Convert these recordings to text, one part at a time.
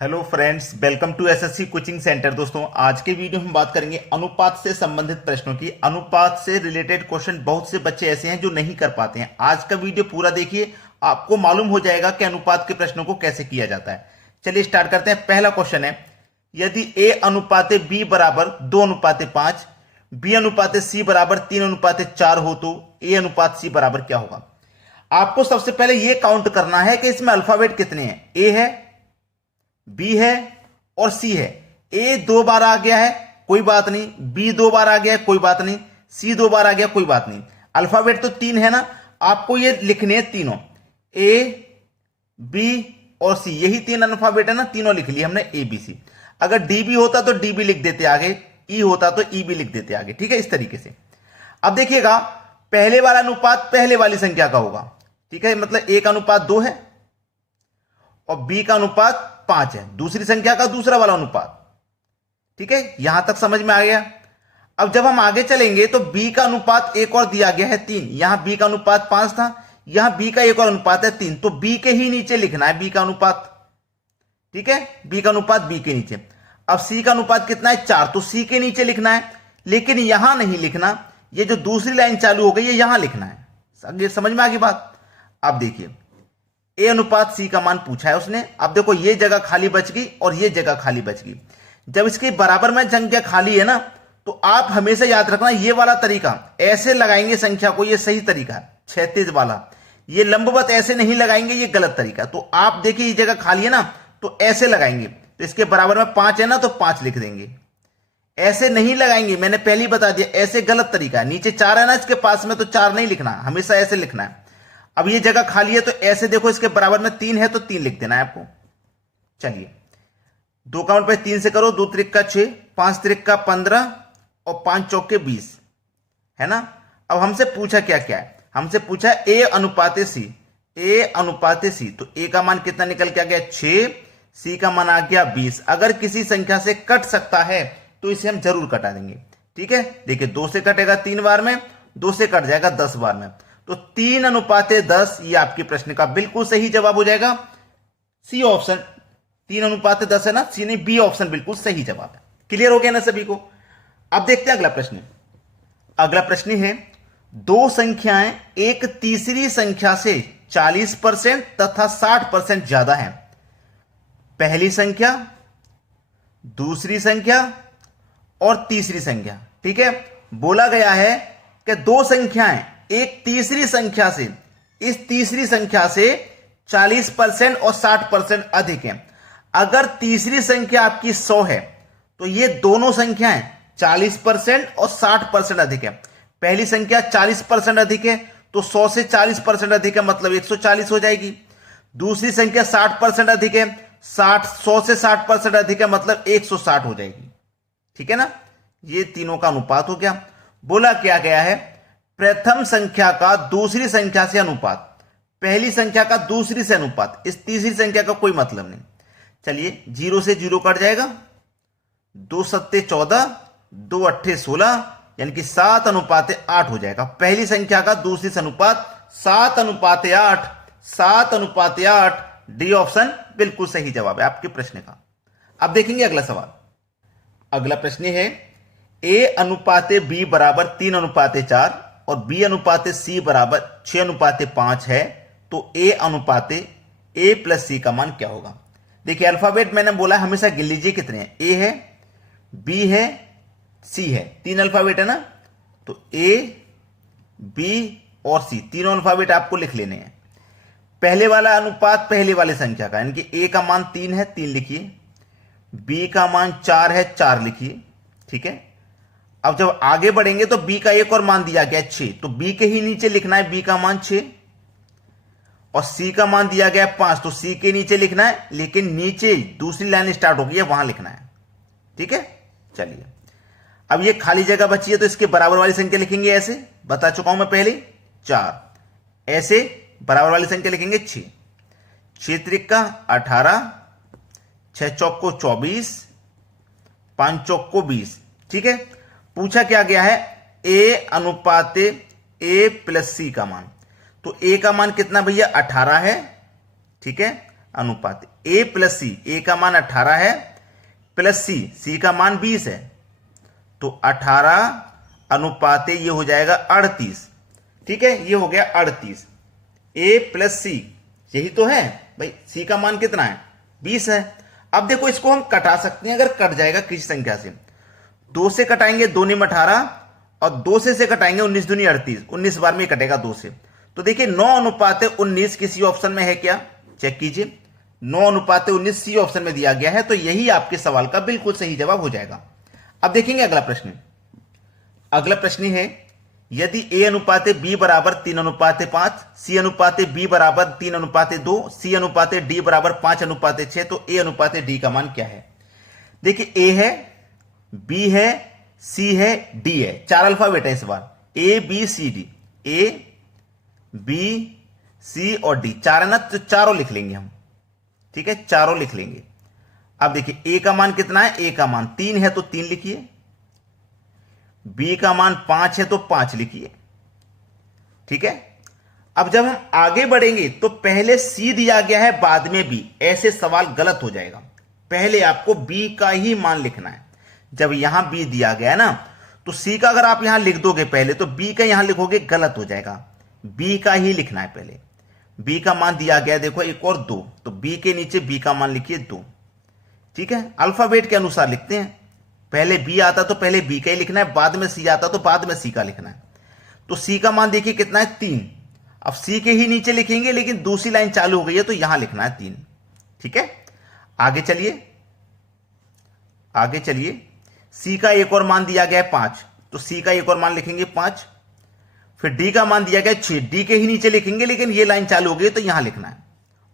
Hello friends, welcome to SSC coaching centre. दोस्तों, आज के वीडियो में हम बात करेंगे अनुपात से संबंधित प्रश्नों की। अनुपात से रिलेटेड क्वेश्चन बहुत से बच्चे ऐसे हैं जो नहीं कर पाते हैं। आज का वीडियो पूरा देखिए, आपको मालूम हो जाएगा कि अनुपात के प्रश्नों को कैसे किया जाता है। चलिए स्टार्ट करते हैं। पहला क्वेश्चन है, यदि ए अनुपाते बी बराबर 2:5, बी अनुपाते सी बराबर 3:4 हो तो ए अनुपात सी बराबर क्या होगा। आपको सबसे पहले यह काउंट करना है कि इसमें अल्फाबेट कितने हैं। ए है, बी है और सी है। ए 2 बार आ गया है, कोई बात नहीं। बी 2 बार आ गया है, कोई बात नहीं। सी 2 बार आ गया, कोई बात नहीं। अल्फाबेट तो 3 है ना, आपको ये लिखने हैं तीनों, ए बी और सी। यही 3 अल्फाबेट है ना, तीनों लिख लिए हमने ए बी सी। अगर डी बी होता तो डी बी लिख देते आगे, ई होता तो ई बी लिख देते आगे। ठीक है, इस तरीके से। अब देखिएगा, पहले वाला अनुपात पहले वाली संख्या का होगा। ठीक है, मतलब ए का अनुपात 2 है और बी का अनुपात 5 है, दूसरी संख्या का दूसरा वाला अनुपात। ठीक है, यहां तक समझ में आ गया। अब जब हम आगे चलेंगे तो बी का अनुपात एक और दिया गया है 3। यहां बी का अनुपात 5 था, यहां बी का एक और अनुपात है 3, तो बी के ही नीचे लिखना है बी का अनुपात। ठीक है, बी का अनुपात बी के नीचे। अब सी का अनुपात कितना है, 4, तो सी के नीचे लिखना है, लेकिन यहां नहीं लिखना। ये जो दूसरी लाइन चालू हो गई है, यहां लिखना है। समझ में आ गई बात। अब देखिए, ए अनुपात सी का मान पूछा है उसने। अब देखो, ये जगह खाली बच गई और ये जगह खाली बच गई। जब इसके बराबर में संख्या खाली है ना, तो आप हमेशा याद रखना, ये वाला तरीका ऐसे लगाएंगे संख्या को, ये सही तरीका है, क्षैतिज वाला। ये लंबवत ऐसे नहीं लगाएंगे, ये गलत तरीका। तो आप देखिए, ये जगह खाली है ना, तो ऐसे लगाएंगे। तो इसके बराबर में 5 है ना, तो 5 लिख देंगे। ऐसे नहीं लगाएंगे, मैंने पहले ही बता दिया, ऐसे गलत तरीका है। नीचे 4 है ना इसके पास में, तो 4 नहीं लिखना, हमेशा ऐसे लिखना है। अब ये जगह खाली है, तो ऐसे देखो, इसके बराबर में 3 है तो 3 लिख देना है आपको। चलिए, 2 काउंट पे 3 से करो, 2 त्रिक का 6, 5 त्रिक का 15 और 5 चौक के 20, है ना। अब हमसे पूछा क्या क्या है, हमसे पूछा ए अनुपाते सी। ए अनुपाते सी, तो ए का मान कितना निकल के आ गया, 6। सी का मान आ गया 20। अगर किसी संख्या से कट सकता है तो इसे हम जरूर कटा देंगे। ठीक है, देखिए, 2 से कटेगा 3 बार में, 2 से कट जाएगा 10 बार में, तो 3:10 ये आपके प्रश्न का बिल्कुल सही जवाब हो जाएगा। सी ऑप्शन, 3:10 है ना, सी नहीं, बी ऑप्शन बिल्कुल सही जवाब है। क्लियर हो गया ना सभी को। अब देखते हैं अगला प्रश्न। अगला प्रश्न है, 2 संख्याएं एक तीसरी संख्या से 40% तथा 60% ज्यादा है। पहली संख्या, दूसरी संख्या और तीसरी संख्या। ठीक है, बोला गया है कि 2 संख्याएं एक तीसरी संख्या से, इस तीसरी संख्या से 40% और 60% अधिक है। अगर तीसरी संख्या आपकी 100 है, तो ये दोनों संख्याएं 40% और 60% अधिक है। पहली संख्या 40% अधिक है, तो 100 से 40% अधिक है, मतलब 140 हो जाएगी। दूसरी संख्या 60% अधिक है, 100 से 60% अधिक है, मतलब 160 हो जाएगी। ठीक है ना, ये तीनों का अनुपात हो गया। बोला क्या गया है, प्रथम संख्या का दूसरी संख्या से अनुपात, पहली संख्या का दूसरी से अनुपात, इस तीसरी संख्या का कोई मतलब नहीं। चलिए, 0 से 0 कट जाएगा, 2 सत्ते 14, 2 अट्ठे 16, यानी कि 7:8 हो जाएगा। पहली संख्या का दूसरी से अनुपात 7:8, 7:8। डी ऑप्शन बिल्कुल सही जवाब है आपके प्रश्न का। अब देखेंगे अगला सवाल। अगला प्रश्न है, ए अनुपाते बी बराबर 3:4 और बी अनुपाते सी बराबर 6:5 है, तो ए अनुपाते ए प्लस सी का मान क्या होगा। देखिए, अल्फाबेट मैंने बोला हमेशा गिन लीजिए कितने हैं। ए है, बी है, सी है, 3 अल्फाबेट है ना, तो ए बी और सी तीनों अल्फाबेट आपको लिख लेने हैं। पहले वाला अनुपात पहले वाले संख्या का, यानी कि ए का मान 3 है, 3 लिखिए। बी का मान 4 है, 4 लिखिए। ठीक है, अब जब आगे बढ़ेंगे तो बी का एक और मान दिया गया 6, तो बी के ही नीचे लिखना है बी का मान 6। और सी का मान दिया गया 5, तो सी के नीचे लिखना है, लेकिन नीचे दूसरी लाइन स्टार्ट हो गई है, वहां लिखना है। ठीक है, चलिए, अब ये खाली जगह बची है, तो इसके बराबर वाली संख्या लिखेंगे, ऐसे बता चुका हूं मैं पहले, 4। ऐसे बराबर वाली संख्या लिखेंगे 6, 6 त्रिक का 18, 6 चौक को 24, 5 चौक को 20। ठीक है, पूछा क्या गया है, ए अनुपाते ए प्लस सी का मान। तो ए का मान कितना भैया, 18 है। ठीक है, अनुपात ए प्लस सी, ए का मान 18 है प्लस सी, सी का मान 20 है, तो 18 अनुपात ये हो जाएगा 38। ठीक है, ये हो गया 38। ए प्लस सी, यही तो है भाई, सी का मान कितना है 20 है। अब देखो इसको हम कटा सकते हैं, अगर कट जाएगा किसी संख्या से, 2 से कटाएंगे 2 निम 18 और 2 से कटाएंगे 19 दूनी 38, 19 बार में कटेगा 2 से। तो देखिए 9 अनुपात 19 किसी ऑप्शन में है क्या, चेक कीजिए, 9 अनुपात 19 सी ऑप्शन में दिया गया है, तो यही आपके सवाल का बिल्कुल सही जवाब हो जाएगा। अब देखेंगे अगला प्रश्न। अगला प्रश्न है, यदि ए अनुपात बी बराबर 3 अनुपात 5, सी अनुपात बी बराबर 3 अनुपात 2, सी अनुपात डी बराबर 5 अनुपात 6, तो ए अनुपात डी का मान क्या है। देखिए ए है, बी है, सी है, डी है, 4 अल्फाबेट है इस बार, A B C D, A B C और डी, 4 है ना, तो चारों लिख लेंगे हम। ठीक है, चारों लिख लेंगे। अब देखिए ए का मान कितना है, ए का मान 3 है तो 3 लिखिए, बी का मान 5 है तो 5 लिखिए। ठीक है, अब जब हम आगे बढ़ेंगे तो पहले सी दिया गया है बाद में बी, ऐसे सवाल गलत हो जाएगा। पहले आपको बी का ही मान लिखना है। जब यहां बी दिया गया है ना, तो सी का अगर आप यहां लिख दोगे पहले, तो बी का यहां लिखोगे गलत हो जाएगा। बी का ही लिखना है पहले। बी का मान दिया गया देखो 1 और 2, तो बी के नीचे बी का मान लिखिए 2। ठीक है, अल्फाबेट के अनुसार लिखते हैं, पहले बी आता तो पहले बी का ही लिखना है, बाद में सी आता तो बाद में सी का लिखना है। तो सी का मान देखिए कितना है 3। अब सी के ही नीचे लिखेंगे, लेकिन दूसरी लाइन चालू हो गई है तो यहां लिखना है 3। ठीक है, आगे चलिए, आगे चलिए। सी का एक और मान दिया गया है 5, तो सी का एक और मान लिखेंगे 5। फिर डी का मान दिया गया 6, डी के ही नीचे लिखेंगे, लेकिन ये लाइन चालू हो गई तो यहां लिखना है।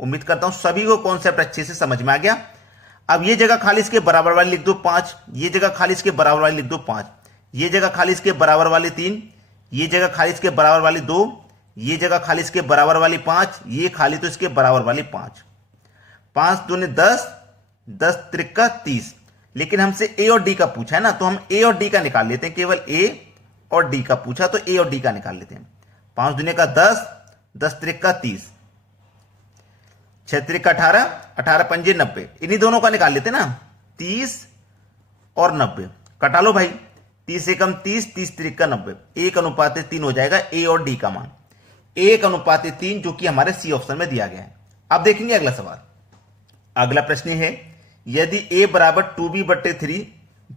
उम्मीद करता हूं सभी को कॉन्सेप्ट अच्छे से समझ में आ गया। अब ये जगह खाली इसके बराबर वाली लिख दो 5, ये जगह खाली इसके बराबर वाली लिख दो 5, ये जगह खाली इसके बराबर वाली 3, ये जगह खाली इसके बराबर वाली 2, ये जगह खाली इसके बराबर वाली 5, ये खाली तो इसके बराबर वाली 5। 5 दूनी 10, 10 त्रिका 30। लेकिन हमसे ए और डी का पूछा है ना, तो हम ए और डी का निकाल लेते हैं। केवल ए और डी का पूछा तो ए और डी का निकाल लेते हैं। 5 दूनी का 10, 10 त्रिका 30, 6 त्रिका 18, 18 पंजे 90, इन्हीं दोनों का निकाल लेते ना, 30 और 90। कटा लो भाई, 30 से कम 30, 30 त्रिका 90, 1 अनुपात 3 हो जाएगा ए और डी का मान, 1 अनुपात 3, जो कि हमारे सी ऑप्शन में दिया गया है। अब देखेंगे अगला सवाल। अगला प्रश्न है, यदि a बराबर 2b/3,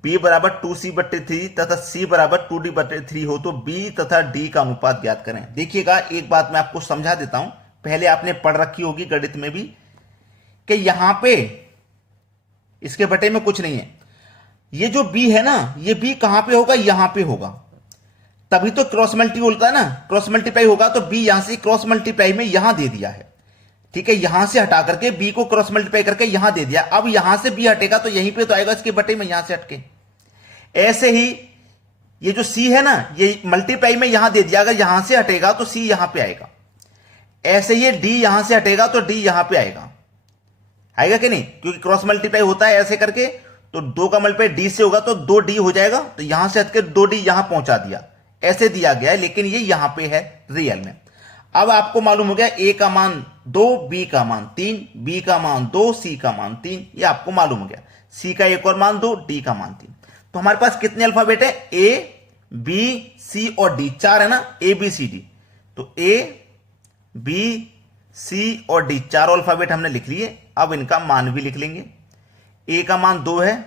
b बराबर 2c/3 तथा c बराबर 2d/3 हो, तो b तथा d का अनुपात ज्ञात करें। देखिएगा, एक बात मैं आपको समझा देता हूं, पहले आपने पढ़ रखी होगी गणित में भी, कि यहां पे इसके बटे में कुछ नहीं है। ये जो b है ना, ये b कहां पे होगा, यहां पे होगा, तभी तो क्रॉस मल्टी बोलता है ना, क्रॉस मल्टीप्लाई होगा तो b यहां से क्रॉस मल्टीप्लाई में यहां दे दिया है। ठीक है, यहां से हटा करके b को क्रॉस मल्टीप्लाई करके यहां दे दिया। अब यहां से b हटेगा तो यहीं पे तो आएगा इसके बटे में, यहां से हटके। ऐसे ही ये जो c है ना, ये मल्टीप्लाई में यहां दे दिया, अगर यहां से हटेगा तो c यहां पे आएगा। ऐसे ये d यहां से हटेगा तो d यहां पे आएगा, आएगा कि नहीं, क्योंकि क्रॉस मल्टीप्लाई होता है ऐसे करके। तो 2 का मल्टीप्लाई d से होगा तो 2d हो जाएगा, तो यहां से हटके 2d यहां पहुंचा दिया, ऐसे दिया गया है, लेकिन ये यहां पे है रियल में। अब आपको मालूम हो गया a का मान 2, b का मान 3, b का मान 2, c का मान 3, ये आपको मालूम हो गया। c का एक और मान 2, d का मान 3। तो हमारे पास कितने अल्फाबेट है, a, b, c और d, 4 है ना, a b c d। तो a, b, c और d, चारों अल्फाबेट हमने लिख लिए। अब इनका मान भी लिख लेंगे। a का मान 2 है,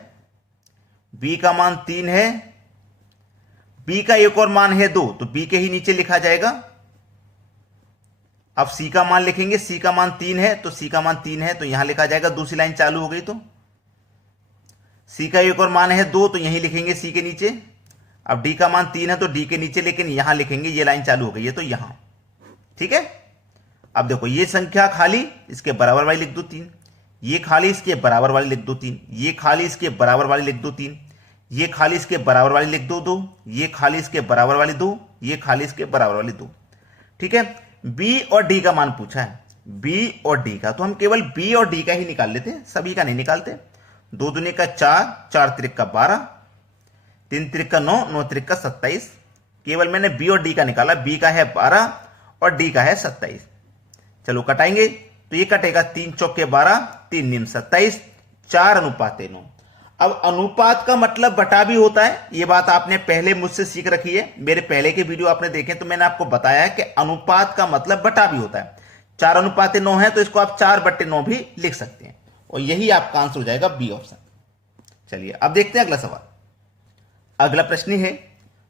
b का मान 3 है, b का एक और मान है 2, तो b के ही नीचे लिखा जाएगा। अब c का मान लिखेंगे, c का मान 3 है, तो c का मान 3 है तो यहां लिखा जाएगा, दूसरी लाइन चालू हो गई। तो c का एक और मान है 2, तो यहीं लिखेंगे c के नीचे। अब d का मान 3 है तो d के नीचे, लेकिन यहां लिखेंगे, ये लाइन चालू हो गई है तो यहां। ठीक है, अब देखो ये संख्या खाली, इसके बराबर वाली लिख दो 3, ये खाली इसके बराबर वाली लिख दो 3, ये खाली इसके बराबर वाली लिख दो 3, ये खाली इसके बराबर वाली लिख दो 2, ये खाली इसके बराबर वाली 2, ये खाली इसके बराबर वाली 2। ठीक है, b और d का मान पूछा है, b और d का, तो हम केवल b और d का ही निकाल लेते हैं, सभी का नहीं निकालते। 2 दूनी का 4, 4 त्रिक का 12, 3 त्रिक का 9, 9 त्रिक का 27। केवल मैंने b और d का निकाला, b का है 12 और d का है 27। चलो कटाएंगे, तो ये कटेगा 3 चौके 12, 3 नीम 27, 4:9। अब अनुपात का मतलब बटा भी होता है, ये बात आपने पहले मुझसे सीख रखी है, मेरे पहले के वीडियो आपने देखे तो मैंने आपको बताया है कि अनुपात का मतलब बटा भी होता है। 4:9 है तो इसको आप 4/9 भी लिख सकते हैं और यही आपका आंसर हो जाएगा बी ऑप्शन। चलिए अब देखते हैं अगला सवाल। अगला प्रश्न है,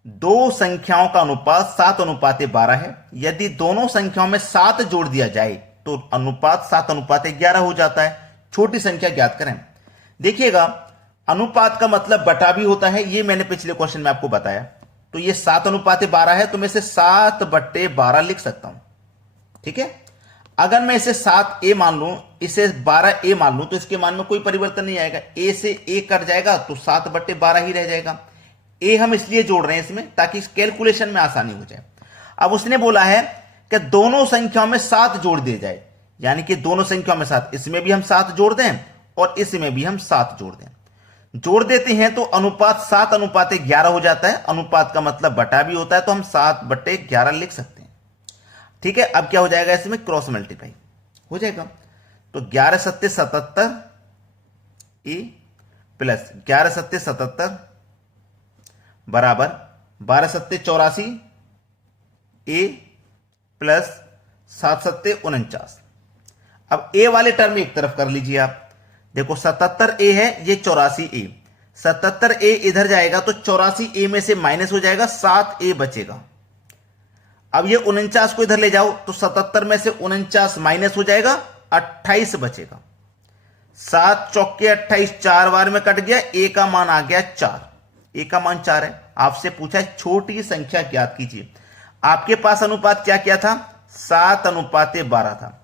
दो संख्याओं का अनुपात 7:12 है। यदि दोनों संख्याओं में 7 जोड़ दिया जाए तो अनुपात 7:11 हो जाता है। छोटी संख्या ज्ञात करें। देखिएगा, अनुपात का मतलब बटा भी होता है, ये मैंने पिछले क्वेश्चन में आपको बताया। तो ये 7:12 है तो मैं इसे 7/12 लिख सकता हूं। ठीक है, अगर मैं इसे 7a मान लूं, इसे 12a मान लूं, तो इसके मान में कोई परिवर्तन नहीं आएगा। a से a कट जाएगा तो 7/12 ही रह जाएगा। a हम इसलिए जोड़ रहे हैं इसमें ताकि कैलकुलेशन में आसानी हो जाए। अब उसने बोला है कि दोनों संख्याओं में 7 जोड़ दिए जाए, यानी कि दोनों संख्याओं में 7, इसमें भी हम 7 जोड़ दें और इसमें भी हम 7 जोड़ दें। जोड़ देते हैं तो अनुपात 7:11 हो जाता है। अनुपात का मतलब बटा भी होता है तो हम 7/11 लिख सकते हैं। ठीक है, अब क्या हो जाएगा, इसमें क्रॉस मल्टीप्लाई हो जाएगा। तो 11 सत्ते 77 ए प्लस 11 सत्ते 77 बराबर 12 सत्ते 84 ए प्लस 7 सत्ते 49। अब ए वाले टर्म एक तरफ कर लीजिए आप। देखो 77a है, ये 84a। 77a इधर जाएगा तो 84a में से माइनस हो जाएगा, 7a बचेगा। अब ये 49 को इधर ले जाओ तो 77 में से 49 माइनस हो जाएगा, 28 बचेगा। 7 चौके 28, 4 बार में कट गया, a का मान आ गया 4। a का मान 4 है। आपसे पूछा छोटी संख्या ज्ञात कीजिए। आपके पास अनुपात क्या क्या था, 7:12 था।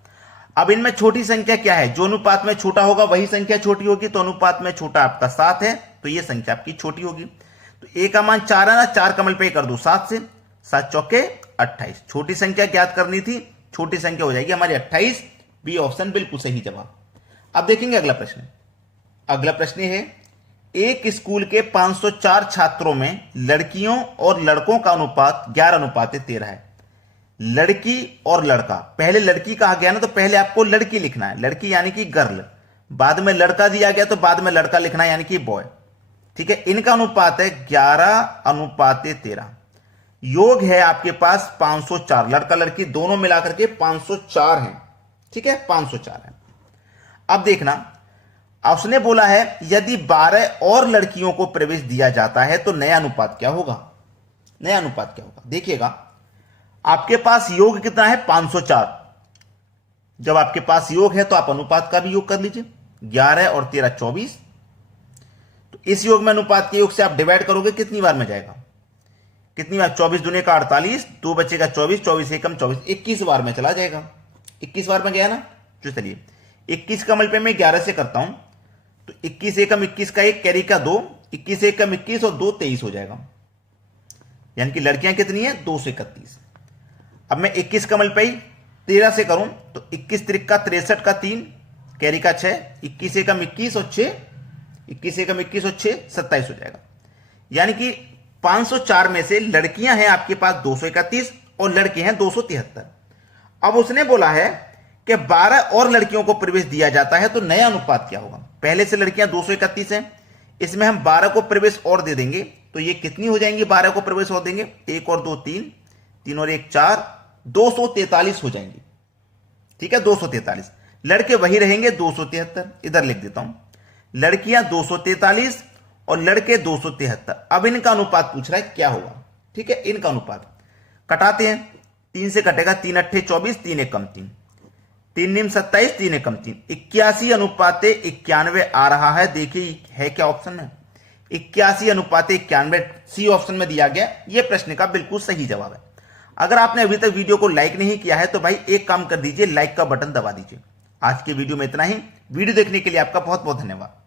अब इनमें छोटी संख्या क्या है, जो अनुपात में छोटा होगा वही संख्या छोटी होगी। तो अनुपात में छोटा आपका 7 है तो यह संख्या आपकी छोटी होगी। तो a का मान 4 है ना, 4 का मल्टीप्लाई कर दो 7 से, 7 चौके 28। छोटी संख्या ज्ञात करनी थी, छोटी संख्या हो जाएगी हमारी 28। बी ऑप्शन बिल्कुल सही जवाब। अब देखेंगे अगला प्रश्न। अगला प्रश्न है, एक स्कूल के 504 छात्रों में लड़कियों और लड़कों का अनुपात 11:13 है। लड़की और लड़का, पहले लड़की कहा गया ना तो पहले आपको लड़की लिखना है, लड़की यानी कि गर्ल। बाद में लड़का दिया गया तो बाद में लड़का लिखना है यानी कि बॉय। ठीक है, इनका अनुपात है 11:13। योग है आपके पास 504, लड़का लड़की दोनों मिलाकर के 504 हैं। ठीक है, 504 है। अब देखना, उसने बोला है यदि 12 और लड़कियों को प्रवेश दिया जाता है तो नया अनुपात क्या होगा। नया अनुपात क्या होगा, देखिएगा, आपके पास योग कितना है 504। जब आपके पास योग है तो आप अनुपात का भी योग कर लीजिए। 11 और 13 24। तो इस योग में अनुपात के योग से आप डिवाइड करोगे, कितनी बार में जाएगा, कितनी बार, 24 दूने का 48, 2 बचेगा 24, 24 एकम 24, 21 बार में चला जाएगा। 21 बार में गया ना। तो चलिए 21 का मल्टीप्लाई मैं 11 से करता हूं तो 21 एकम 21 का 1, कैरी का 2, 21 एकम 21 और 2 23 हो जाएगा। यानी कि लड़कियां कितनी है, 231। अब मैं 21 का मल्टीप्लाई 13 से करूं तो 21 त्रिक का 63 का 3, कैरी का 6, 21 एकम 21 और 6, 21 एकम 21 और 6 27 हो जाएगा। यानी कि 504 में से लड़कियां हैं आपके पास 231 और लड़के हैं 273। अब उसने बोला है कि 12 और लड़कियों को प्रवेश दिया जाता है तो नया अनुपात क्या होगा। पहले से लड़कियां 231 हैं, इसमें हम 12 को प्रवेश और दे देंगे तो ये कितनी हो जाएंगी, 12 को प्रवेश और देंगे, 1 और 2 3, 3 और 1 4, 243 हो जाएंगी। ठीक है, 243। लड़के वही रहेंगे 273, इधर लिख देता हूं, लड़कियां 243 और लड़के 273। अब इनका अनुपात पूछ रहा है क्या होगा। ठीक है, इनका अनुपात कटाते हैं, 3 से कटेगा, 3 अट्ठे 24, 3 एक कम 3, 3 नीम 27, 3 एक कम 3, 81:91 आ रहा है। देखिए है क्या ऑप्शन में, 81:91 सी ऑप्शन में दिया गया। यह प्रश्न का बिल्कुल सही जवाब है। अगर आपने अभी तक वीडियो को लाइक नहीं किया है तो भाई एक काम कर दीजिए, लाइक का बटन दबा दीजिए। आज के वीडियो में इतना ही। वीडियो देखने के लिए आपका बहुत बहुत धन्यवाद।